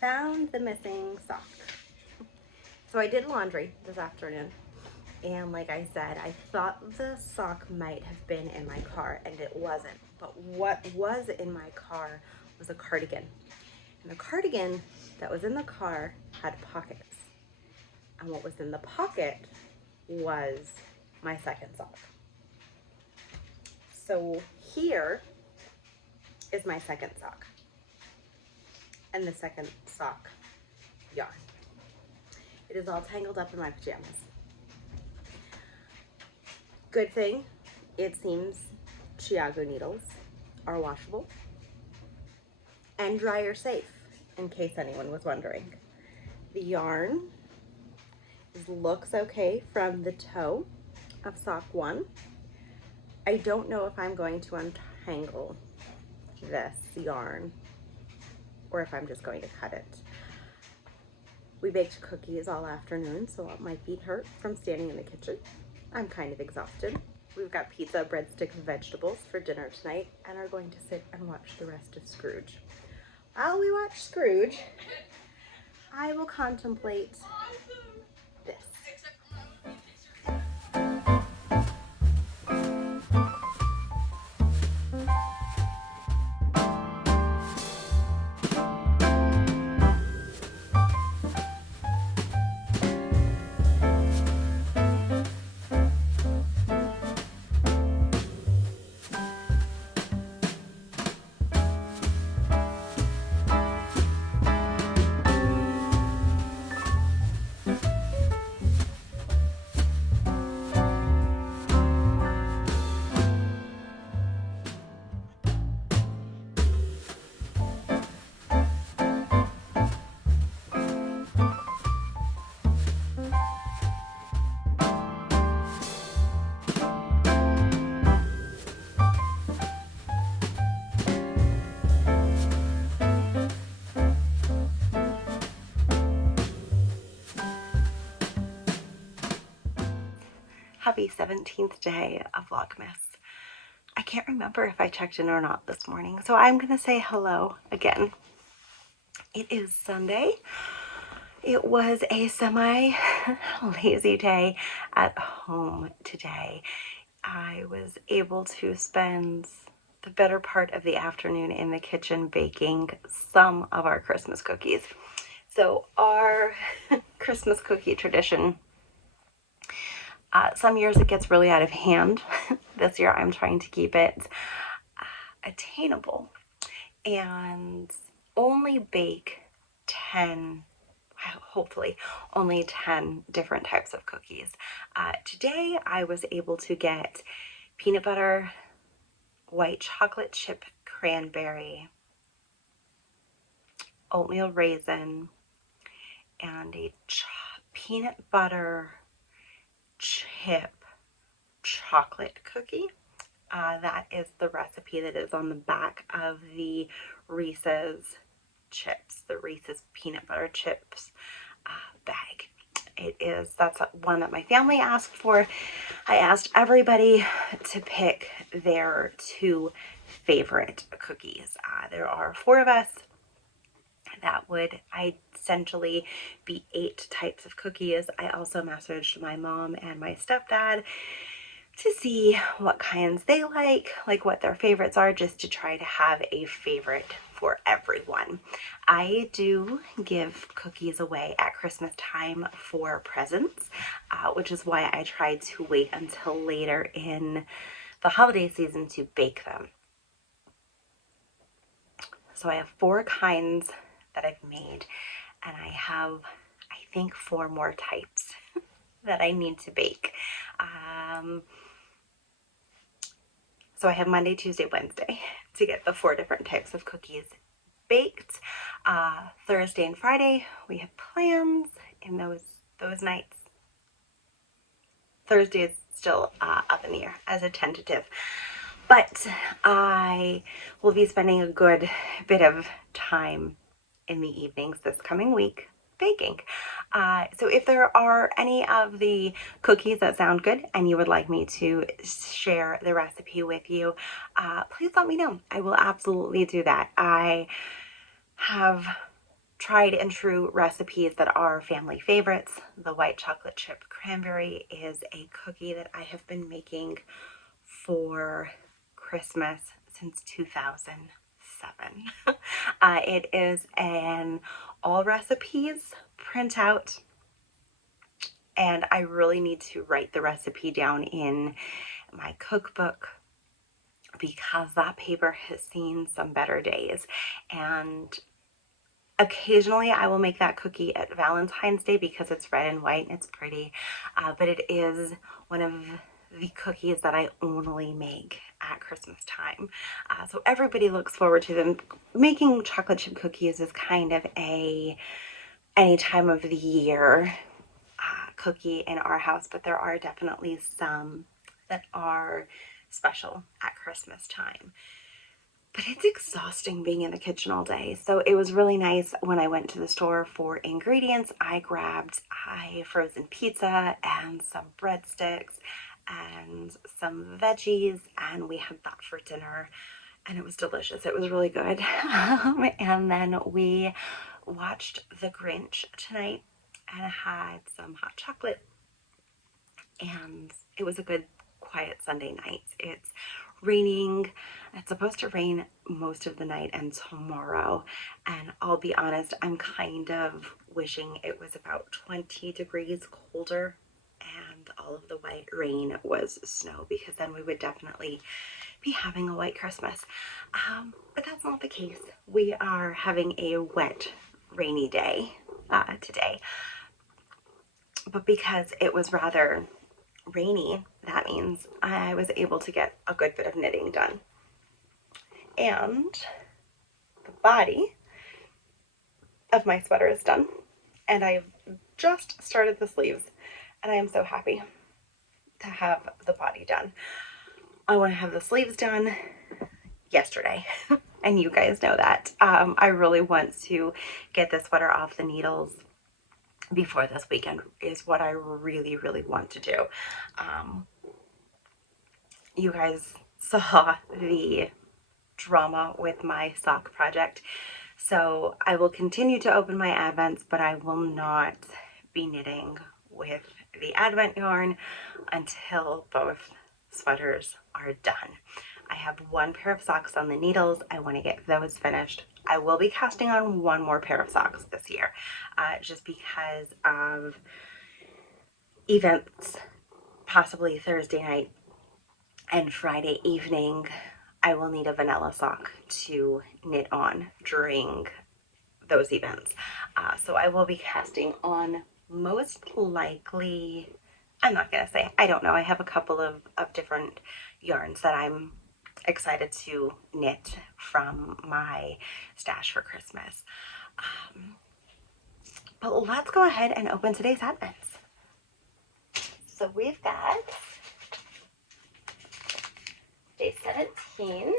found the missing sock. So I did laundry this afternoon, and like I said, I thought the sock might have been in my car, and it wasn't. But what was in my car was a cardigan. And the cardigan that was in the car had pockets. And what was in the pocket was my second sock. So here is my second sock. And the second sock yarn. It is all tangled up in my pajamas. Good thing, it seems Chiago needles are washable and dryer safe, in case anyone was wondering. The yarn looks okay from the toe of sock 1. I don't know if I'm going to untangle this yarn or if I'm just going to cut it. We baked cookies all afternoon, so my feet hurt from standing in the kitchen. I'm kind of exhausted. We've got pizza, breadstick, and vegetables for dinner tonight, and are going to sit and watch the rest of Scrooge. While we watch Scrooge, I will contemplate this. Happy 17th day of Vlogmas. I can't remember if I checked in or not this morning, so I'm gonna say hello again. It is Sunday. It was a semi-lazy day at home today. I was able to spend the better part of the afternoon in the kitchen baking some of our Christmas cookies. So our Christmas cookie tradition, some years it gets really out of hand. This year I'm trying to keep it attainable and only bake 10, hopefully only 10 different types of cookies. Today I was able to get peanut butter, white chocolate chip cranberry, oatmeal raisin, and a peanut butter chip chocolate cookie. That is the recipe that is on the back of the Reese's chips, the Reese's peanut butter chips bag. That's one that my family asked for. I asked everybody to pick their 2 favorite cookies. There are 4 of us. That would essentially be 8 types of cookies. I also messaged my mom and my stepdad to see what kinds they like what their favorites are, just to try to have a favorite for everyone. I do give cookies away at Christmas time for presents, which is why I tried to wait until later in the holiday season to bake them. So I have 4 kinds that I've made, and I have, I think, 4 more types that I need to bake. So I have Monday, Tuesday, Wednesday to get the 4 different types of cookies baked. Thursday and Friday, we have plans in those nights. Thursday is still up in the air as a tentative. But I will be spending a good bit of time in the evenings this coming week baking. So if there are any of the cookies that sound good and you would like me to share the recipe with you, please let me know. I will absolutely do that. I have tried and true recipes that are family favorites. The white chocolate chip cranberry is a cookie that I have been making for Christmas since 2007. It is an all recipes printout, and I really need to write the recipe down in my cookbook because that paper has seen some better days. And occasionally I will make that cookie at Valentine's Day because it's red and white and it's pretty, but it is one of the cookies that I only make at Christmas time. So everybody looks forward to them. Making chocolate chip cookies is kind of any time of the year cookie in our house, but there are definitely some that are special at Christmas time. But it's exhausting being in the kitchen all day. So it was really nice when I went to the store for ingredients. I grabbed a frozen pizza and some breadsticks and some veggies, and we had that for dinner, and it was delicious. It was really good. And then we watched The Grinch tonight and had some hot chocolate, and it was a good quiet Sunday night. It's raining. It's supposed to rain most of the night and tomorrow, and I'll be honest, I'm kind of wishing it was about 20 degrees colder and all of the white rain was snow, because then we would definitely be having a white Christmas. But that's not the case. We are having a wet, rainy day today. But because it was rather rainy, that means I was able to get a good bit of knitting done. And the body of my sweater is done, and I've just started the sleeves, and I am so happy to have the body done. I want to have the sleeves done yesterday, and you guys know that. I really want to get the sweater off the needles before this weekend is what I really, really want to do. You guys saw the drama with my sock project, so I will continue to open my advents, but I will not be knitting with the advent yarn until both sweaters are done. I have one pair of socks on the needles. I want to get those finished. I will be casting on one more pair of socks this year, just because of events, possibly Thursday night and Friday evening. I will need a vanilla sock to knit on during those events. So I will be casting on most likely, I'm not going to say, I don't know. I have a couple of different yarns that I'm excited to knit from my stash for Christmas. But let's go ahead and open today's advents. So we've got day 17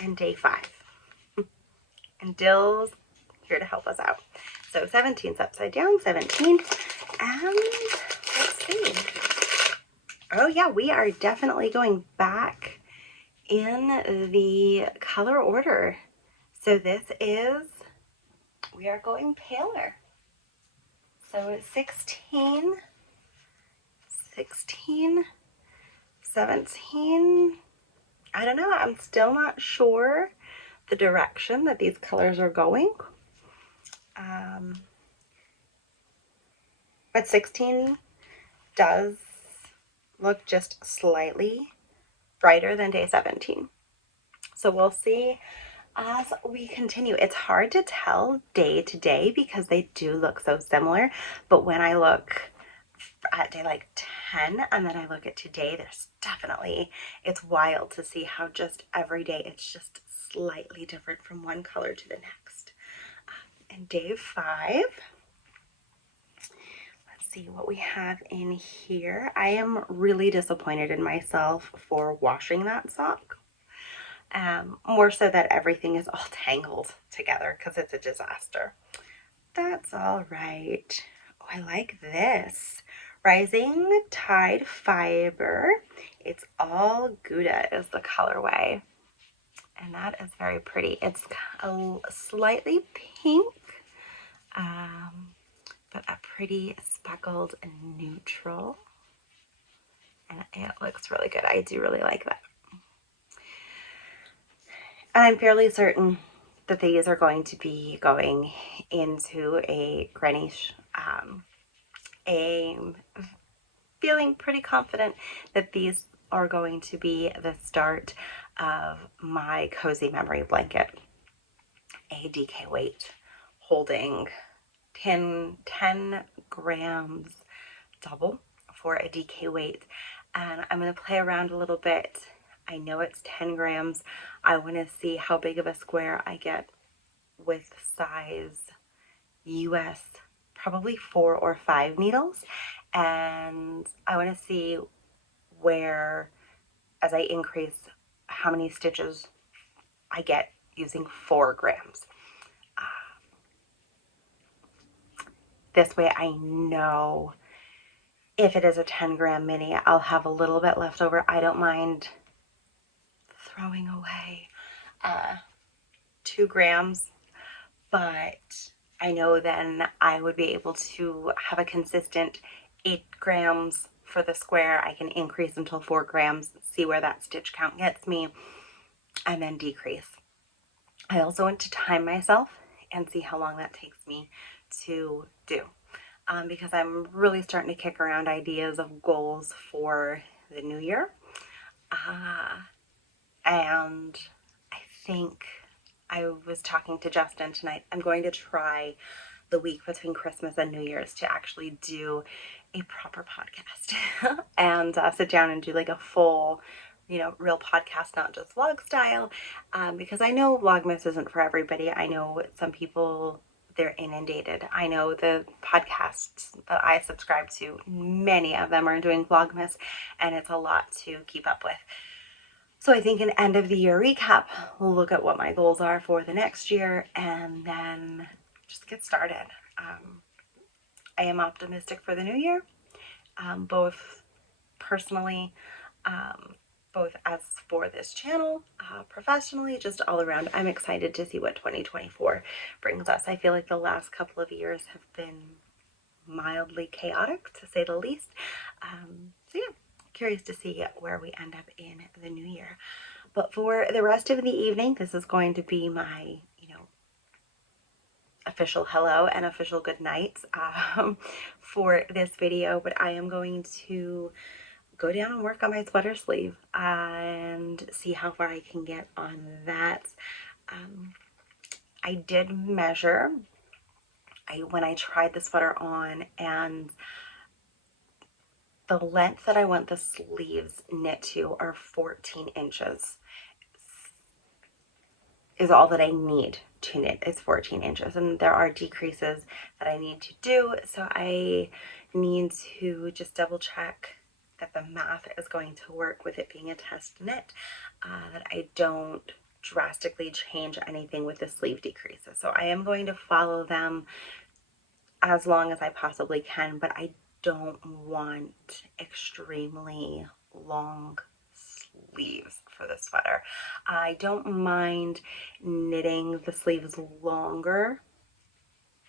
and day 5. And Dill's here to help us out. So 17's upside down, 17, and let's see. Oh yeah, we are definitely going back in the color order. So this is, we are going paler. So it's 16, 17. I don't know, I'm still not sure the direction that these colors are going. But 16 does look just slightly brighter than day 17. So we'll see as we continue. It's hard to tell day to day because they do look so similar, but when I look at day like 10 and then I look at today, there's definitely, it's wild to see how just every day it's just slightly different from one color to the next. And day 5, see what we have in here. I am really disappointed in myself for washing that sock. More so that everything is all tangled together because it's a disaster. That's all right. Oh, I like this. Rising Tide Fiber. It's all Gouda is the colorway. and that is very pretty. It's slightly pink, but a pretty speckled and neutral, and it looks really good. I do really like that. And I'm fairly certain that these are going to be going into a Greenwich. I'm feeling pretty confident that these are going to be the start of my cozy memory blanket. A DK weight holding 10 grams double for a DK weight. And I'm going to play around a little bit. I know it's 10 grams. I want to see how big of a square I get with size US, probably 4 or 5 needles. And I want to see where, as I increase, how many stitches I get using 4 grams. This way I know if it is a 10 gram mini, I'll have a little bit left over. I don't mind throwing away 2 grams, but I know then I would be able to have a consistent 8 grams for the square. I can increase until 4 grams, see where that stitch count gets me, and then decrease. I also want to time myself and see how long that takes me to do. Because I'm really starting to kick around ideas of goals for the new year. And I think I was talking to Justin tonight. I'm going to try the week between Christmas and New Year's to actually do a proper podcast and sit down and do like a full, real podcast, not just vlog style, because I know Vlogmas isn't for everybody. I know some people, they're inundated. I know the podcasts that I subscribe to, many of them are doing Vlogmas, and it's a lot to keep up with. So I think an end of the year recap, we'll look at what my goals are for the next year and then just get started. I am optimistic for the new year, both personally, both as for this channel, professionally, just all around. I'm excited to see what 2024 brings us. I feel like the last couple of years have been mildly chaotic, to say the least. So yeah, curious to see where we end up in the new year. But for the rest of the evening, this is going to be my, official hello and official good night for this video. But I am going to go down and work on my sweater sleeve and see how far I can get on that. I did measure when I tried the sweater on, and the length that I want the sleeves knit to are 14 inches. Is all that I need to knit is 14 inches, and there are decreases that I need to do, so I need to just double check that the math is going to work with it being a test knit, that I don't drastically change anything with the sleeve decreases. So I am going to follow them as long as I possibly can, but I don't want extremely long sleeves for the sweater. I don't mind knitting the sleeves longer.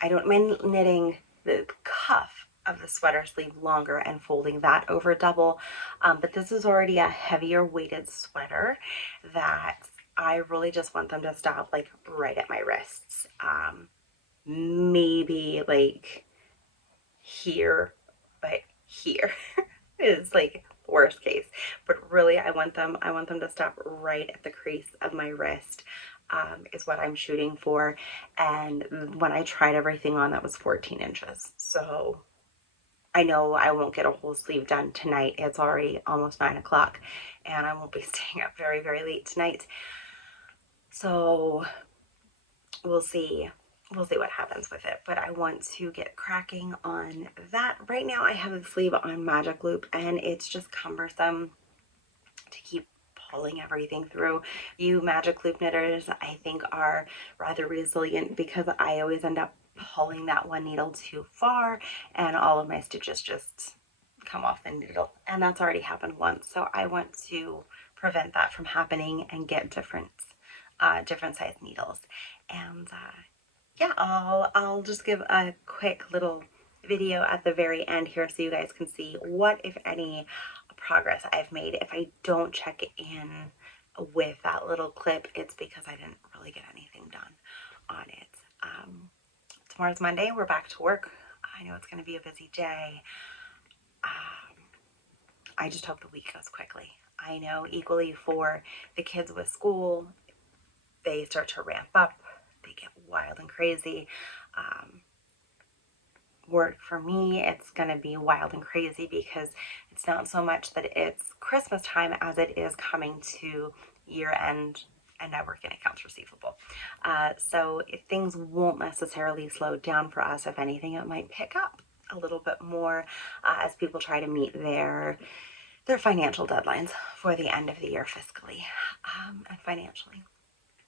I don't mind knitting the cuff of the sweater sleeve longer and folding that over double, but this is already a heavier weighted sweater that I really just want them to stop like right at my wrists. Maybe like here, but here is like worst case. But really I want them to stop right at the crease of my wrist, is what I'm shooting for. And when I tried everything on, that was 14 inches. So I know I won't get a whole sleeve done tonight. It's already almost 9 o'clock and I won't be staying up very, very late tonight. So we'll see what happens with it, but I want to get cracking on that. Right now I have the sleeve on magic loop and it's just cumbersome to keep pulling everything through. You magic loop knitters, I think, are rather resilient, because I always end up pulling that one needle too far and all of my stitches just come off the needle, and that's already happened once. So I want to prevent that from happening and get different different size needles. And yeah, I'll just give a quick little video at the very end here so you guys can see what, if any, progress I've made. If I don't check in with that little clip, it's because I didn't really get anything done on it. Tomorrow's Monday. We're back to work. I know it's going to be a busy day. I just hope the week goes quickly. I know equally for the kids with school, they start to ramp up. They get wild and crazy. Work for me, it's going to be wild and crazy because it's not so much that it's Christmas time as it is coming to year end, and I work in accounts receivable. So things won't necessarily slow down for us. If anything, it might pick up a little bit more as people try to meet their financial deadlines for the end of the year fiscally and financially.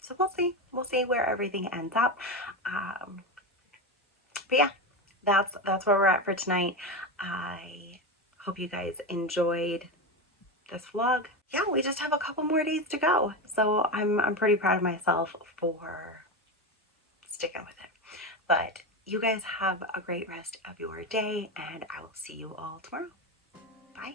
So we'll see where everything ends up. But yeah, that's where we're at for tonight. I hope you guys enjoyed this vlog. Yeah, we just have a couple more days to go, so I'm pretty proud of myself for sticking with it. But you guys have a great rest of your day, and I will see you all tomorrow. Bye.